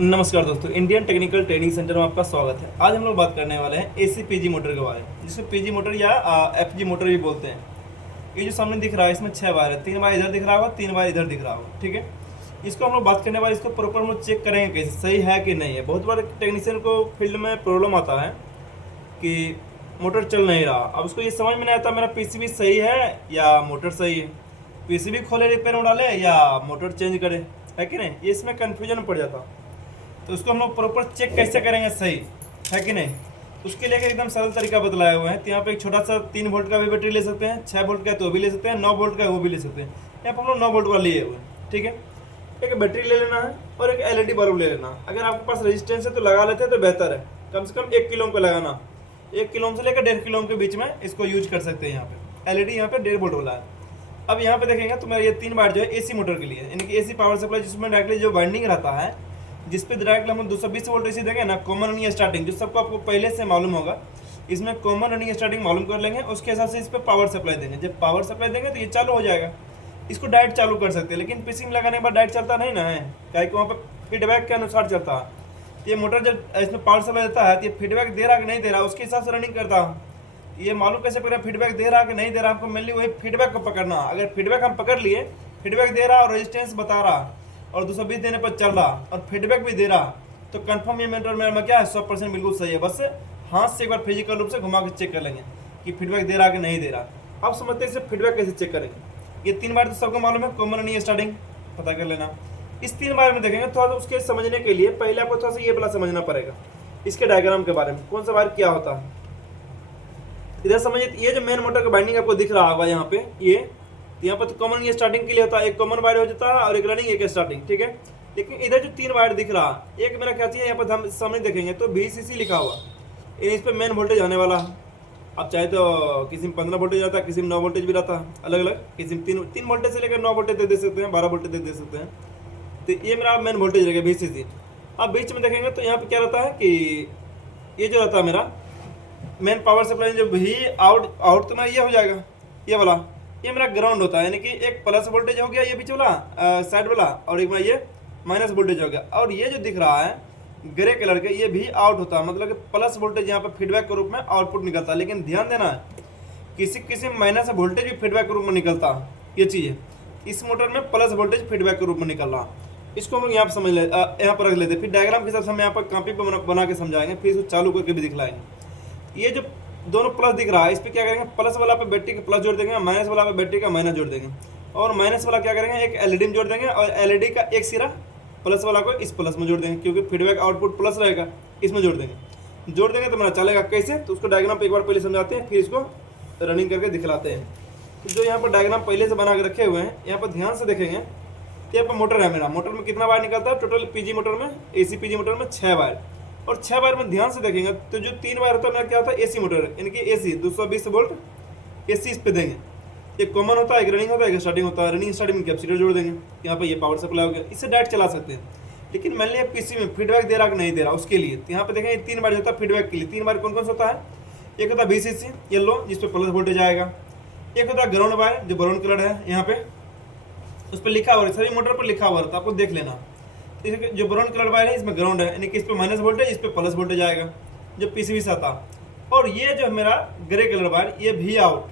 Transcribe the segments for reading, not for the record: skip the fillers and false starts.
नमस्कार दोस्तों, Indian technical training centre में आपका स्वागत है। आज हम लोग बात करने वाले हैं एसी पीजी मोटर के बारे में, जिसको पीजी मोटर या एफजी मोटर भी बोलते हैं। ये जो सामने दिख रहा है इसमें 6 वायर है, 3 वायर इधर दिख रहा होगा, 3 वायर इधर दिख रहा होगा। ठीक है, इसको हम लोग बात करने वाले, इसको प्रॉपर हम लोग चेक करेंगे कैसे सही है कि नहीं है। बहुत बार टेक्नीशियन को फील्ड में प्रॉब्लम आता है कि मोटर चल नहीं रहा। अब उसको ये समझ में नहीं आता मेरा पीसीबी सही है या मोटर सही है, पीसीबी खोले रिपेयर में डाले या मोटर चेंज करे, है कि नहीं। ये इसमें कन्फ्यूजन पड़ जाता। तो उसको हम लोग प्रॉपर चेक कैसे करेंगे सही है कि नहीं, उसके लिए एकदम सरल तरीका बतलाया हुआ है। तो यहाँ पे एक छोटा सा 3 वोल्ट का भी बैटरी ले सकते हैं, 6 वोल्ट का तो भी ले सकते हैं, 9 वोल्ट का वो भी ले सकते हैं। यहाँ पर हम लोग 9 वोल्ट वाला लिए हुए हैं। ठीक है, एक बैटरी ले लेना है और एक एलईडी बल्ब ले लेना है। अगर आपके पास रेजिस्टेंस है तो लगा लेते हैं तो बेहतर है। कम से कम 1 किलो ओम का लगाना, 1 किलो ओम से लेकर 1.5 किलो ओम के बीच में इसको यूज कर सकते हैं। यहाँ पे एलईडी यहाँ पे 1.5 वोल्ट वाला है। अब यहाँ पे देखेंगे तो मेरा ये 3 वायर जो है एसी मोटर के लिए, यानी कि एसी पावर सप्लाई, जिसमें डायरेक्टली जो वाइंडिंग रहता है, जिस पे डायरेक्ट हम 220 वोल्ट एसी देंगे ना, कॉमन रनिंग स्टार्टिंग, जो सबको आपको पहले से मालूम होगा। इसमें कॉमन रनिंग स्टार्टिंग मालूम कर लेंगे, उसके हिसाब से इस पे पावर सप्लाई देंगे। जब पावर सप्लाई देंगे तो ये चालू हो जाएगा। इसको डायरेक्ट चालू कर सकते हैं, लेकिन पिसिंग लगाने के बाद डायरेक्ट चलता नहीं ना है, क्या कि वहाँ पर फीडबैक के अनुसार चलता है। ये मोटर जब इसमें पावर सप्लाई देता है तो ये फीडबैक दे रहा कि नहीं दे रहा, उसके हिसाब से रनिंग करता है। ये मालूम कैसे पकड़ा फीडबैक दे रहा कि नहीं दे रहा, हमको मेनली वही फीडबैक को पकड़ना। अगर फीडबैक हम पकड़ लिए, फीडबैक दे रहा और रेजिस्टेंस बता रहा और 220 देने पर चल रहा और फीडबैक भी दे रहा, तो कंफर्म ये मोटर मेरा क्या है 100% बिल्कुल सही है। बस हाथ से एक बार फिजिकल रूप से घुमा के चेक कर लेंगे कि फीडबैक दे रहा कि नहीं दे रहा। अब समझते हैं इसे फीडबैक कैसे चेक करेंगे। ये 3 बार तो सबको मालूम है, कॉमन रनिंग स्टार्टिंग पता कर लेना। इस 3 बार में देखेंगे थोड़ा उसके समझने के लिए पहले आपको थोड़ा सा ये वाला समझना पड़ेगा, इसके डायग्राम के बारे में, कौन सा वायर क्या होता है। इधर समझिए, ये जो मेन मोटर का बाइंडिंग आपको दिख रहा होगा यहाँ पे, ये यहाँ पर तो कॉमन ये स्टार्टिंग के लिए होता है, एक कॉमन वायर हो जाता है और एक रनिंग, एक स्टार्टिंग। ठीक है, लेकिन इधर जो 3 वायर दिख रहा है, एक मेरा क्या चाहिए, यहाँ पर हम सामने देखेंगे तो VCC लिखा हुआ, इस पर मेन वोल्टेज आने वाला है। अब चाहे तो किसी में 15 वोल्टेज आता है, किसी में 9 वोल्टेज भी रहता है, अलग अलग। किसी में 3 वोल्टेज से लेकर 9 वोल्टेज दे सकते हैं, 12 वोल्टेज दे सकते हैं। तो ये मेरा मेन वोल्टेज रहेगा VCC। अब बीच में देखेंगे तो यहाँ पे क्या रहता है कि ये जो रहता है मेरा मेन पावर सप्लाई, जो भी आउट तो मेरा ये हो जाएगा, ये वाला, ये मेरा ग्राउंड होता है। यानी कि एक प्लस वोल्टेज हो गया ये बीच वाला साइड वाला, और एक मेरा ये माइनस वोल्टेज हो गया। और ये जो दिख रहा है ग्रे कलर के, ये भी आउट होता है, मतलब कि प्लस वोल्टेज यहाँ पे फीडबैक के रूप में आउटपुट निकलता है। लेकिन ध्यान देना है, किसी किसी माइनस वोल्टेज भी फीडबैक के रूप में निकलता है। ये चीज़ है, इस मोटर में प्लस वोल्टेज फीडबैक के रूप में निकल रहा है। इसको हम यहाँ पर समझ ले, यहाँ पर रख लेते हैं। फिर डायग्राम के हिसाब से हम यहाँ पर कॉपी पर बना के समझाएंगे, फिर इसको चालू करके भी दिखलाएंगे। ये जो दोनों प्लस दिख रहा है, इस पर क्या करेंगे, प्लस वाला पे बैटरी का प्लस जोड़ देंगे, माइनस वाला पे बैटरी का माइनस जोड़ देंगे, और माइनस वाला क्या करेंगे, एक एलईडी में जोड़ देंगे, और एलईडी का एक सिरा प्लस वाला को इस प्लस में जोड़ देंगे, क्योंकि फीडबैक आउटपुट प्लस रहेगा, इसमें जोड़ देंगे तो मेरा चलेगा कैसे। तो उसको डायग्राम पे एक बार पहले समझाते हैं, फिर इसको रनिंग करके दिखलाते हैं। तो जो यहाँ पर डायग्राम पहले से बना के रखे हुए हैं, यहाँ पर ध्यान से देखेंगे। यहाँ पर मोटर है मेरा, मोटर में कितना वायर निकलता है टोटल, पीजी मोटर में, एसी पीजी मोटर में 6 वायर, और 6 वायर में ध्यान से देखेंगे तो जो 3 वायर होता है क्या होता है, एसी मोटर, यानी कि एसी 220 वोल्ट एसी इस पे देंगे। एक कॉमन होता है, एक रनिंग होता है, एक स्टार्टिंग होता है। रनिंग स्टार्टिंग में कैपेसिटर जोड़ देंगे, यहाँ पे ये पावर सप्लाई हो गया, इससे डायरेक्ट चला सकते हैं। लेकिन मान लिया पीसी में फीडबैक दे रहा कि नहीं दे रहा, उसके लिए तो यहाँ पे देखें 3 बार होता है फीडबैक के लिए। 3 बार कौन कौन सा होता है, एक होता है VCC येलो, जिस पे प्लस वोल्टेज आएगा, एक होता है ग्राउंड वायर जो ब्राउन कलर है, यहाँ पे उस पर लिखा हुआ है, सभी मोटर पर लिखा हुआ रहता है, आपको देख लेना। जो ब्राउन कलर वायर है इसमें ग्राउंड है, यानी कि इस पे माइनस वोल्टेज, इस पे प्लस वोल्टेज आएगा, जो पीसीबी से आता। और ये जो मेरा ग्रे कलर वायर, ये भी आउट,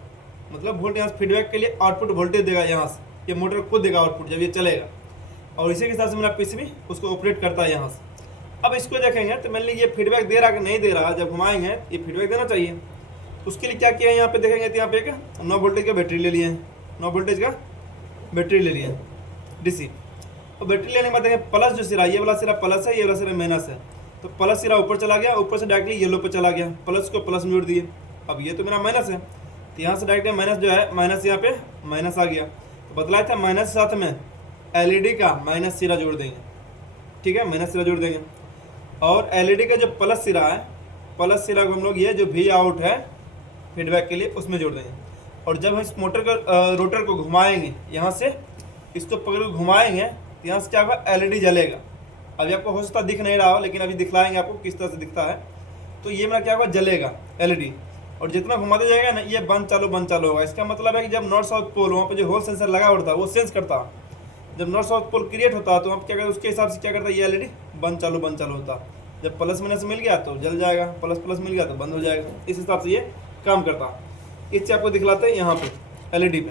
मतलब वोल्ट यहाँ से फीडबैक के लिए आउटपुट वोल्टेज देगा, यहाँ से ये मोटर खुद देगा आउटपुट जब ये चलेगा, और इसी के हिसाब से मेरा पीसीबी उसको ऑपरेट करता है यहाँ से। अब इसको देखेंगे तो मान लीजिए ये फीडबैक दे रहा कि नहीं दे रहा, जब घुमाएंगे ये फीडबैक देना चाहिए। उसके लिए क्या किया है, यहाँ पे देखेंगे तो यहाँ पे एक 9 वोल्टेज का बैटरी ले लिए, 9 वोल्टेज का बैटरी ले लिए DC। और बैटरी लेने के बाद देखें प्लस जो सिरा, ये वाला सिरा प्लस है, ये वाला सिरा माइनस है, तो प्लस सिरा ऊपर चला गया, ऊपर से डायरेक्टली येलो पे चला गया, प्लस को प्लस में जोड़ दिए। अब ये तो मेरा माइनस है, तो यहाँ से डायरेक्ट माइनस जो है, माइनस यहाँ पे माइनस आ गया, तो बतलाया था माइनस साथ में एलईडी का माइनस सिरा जोड़ देंगे। ठीक है, माइनस सिरा जोड़ देंगे, और एलईडी का जो प्लस सिरा है, प्लस सिरा को हम लोग ये जो भी आउट है फीडबैक के लिए उसमें जोड़ देंगे। और जब हम इस मोटर का रोटर को घुमाएंगे, यहाँ से इसको पकड़ के घुमाएंगे, यहाँ से क्या होगा, एलईडी जलेगा। अभी आपको हो सकता दिख नहीं रहा हो, लेकिन अभी दिखलाएंगे आपको किस तरह से दिखता है। तो ये मेरा क्या होगा, जलेगा एलईडी, और जितना घुमाते जाएगा ना ये बंद चालू होगा। इसका मतलब है कि जब नॉर्थ साउथ पोल वहाँ पे जो होल सेंसर लगा होता है वो सेंस करता है जब नॉर्थ साउथ पोल क्रिएट होता है तो आप क्या करते हैं, उसके हिसाब से क्या करता है ये एलईडी बंद चालू होता। जब प्लस माइनस मिल गया तो जल जाएगा, प्लस प्लस मिल गया तो बंद हो जाएगा। इस हिसाब से ये काम करता है। इससे आपको दिखलाते हैं यहाँ पे एलईडी पे।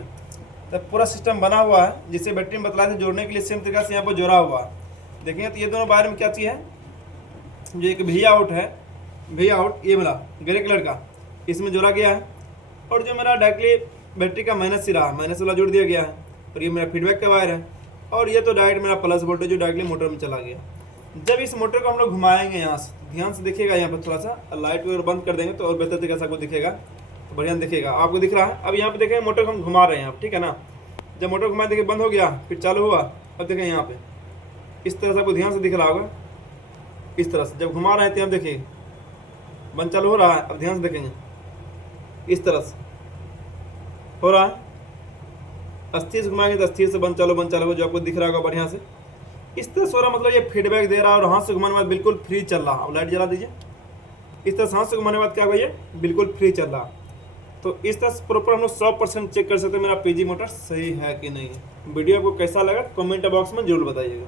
तब पूरा सिस्टम बना हुआ है जिसे बैटरी में बतलाया था जोड़ने के लिए सेम तरीके से यहाँ पर जोड़ा हुआ है। देखेंगे तो ये दोनों वायर में क्या चीज़ है, जो एक वी आउट है, वी आउट ये वाला ग्रे कलर का, इसमें जोड़ा गया है। और जो मेरा डायरेक्टली बैटरी का माइनस सिरा है, माइनस वाला जोड़ दिया गया है। और ये मेरा फीडबैक का वायर है। और ये तो डायरेक्ट मेरा प्लस वोल्टेज जो डायरेक्टली मोटर में चला गया। जब इस मोटर को हम लोग घुमाएंगे यहाँ से, ध्यान से देखिएगा यहाँ पर थोड़ा सा, लाइट वगैरह बंद कर देंगे तो और बेहतर तरीके से आपको दिखेगा, तो बढ़िया दिखेगा। आपको दिख रहा है। अब यहाँ पे देखें मोटर को हम घुमा रहे हैं आप, ठीक है ना। जब मोटर घुमाए देखिए बंद हो गया, फिर चालू हुआ। अब देखें यहाँ पे इस तरह से आपको ध्यान से दिख रहा होगा, इस तरह से जब घुमा रहे हैं तो आप देखिए बंद चालू हो रहा है। अब ध्यान से देखेंगे इस तरह से हो रहा है। अस्थिर से घुमाएंगे तो अस्थिर से बंद चालू हो, जो आपको दिख रहा होगा बढ़िया से। इस तरह से हो रहा, मतलब ये फीडबैक दे रहा है। और हाथ से घुमाने के बाद बिल्कुल फ्री चल रहा है। अब लाइट जला दीजिए। इस तरह से हाथ से घुमाने के बाद क्या होगा, ये बिल्कुल फ्री चल रहा। तो इस तरह से प्रॉपर हम लोग 100% चेक कर सकते हैं मेरा पीजी मोटर सही है कि नहीं। वीडियो आपको कैसा लगा कमेंट बॉक्स में जरूर बताइएगा।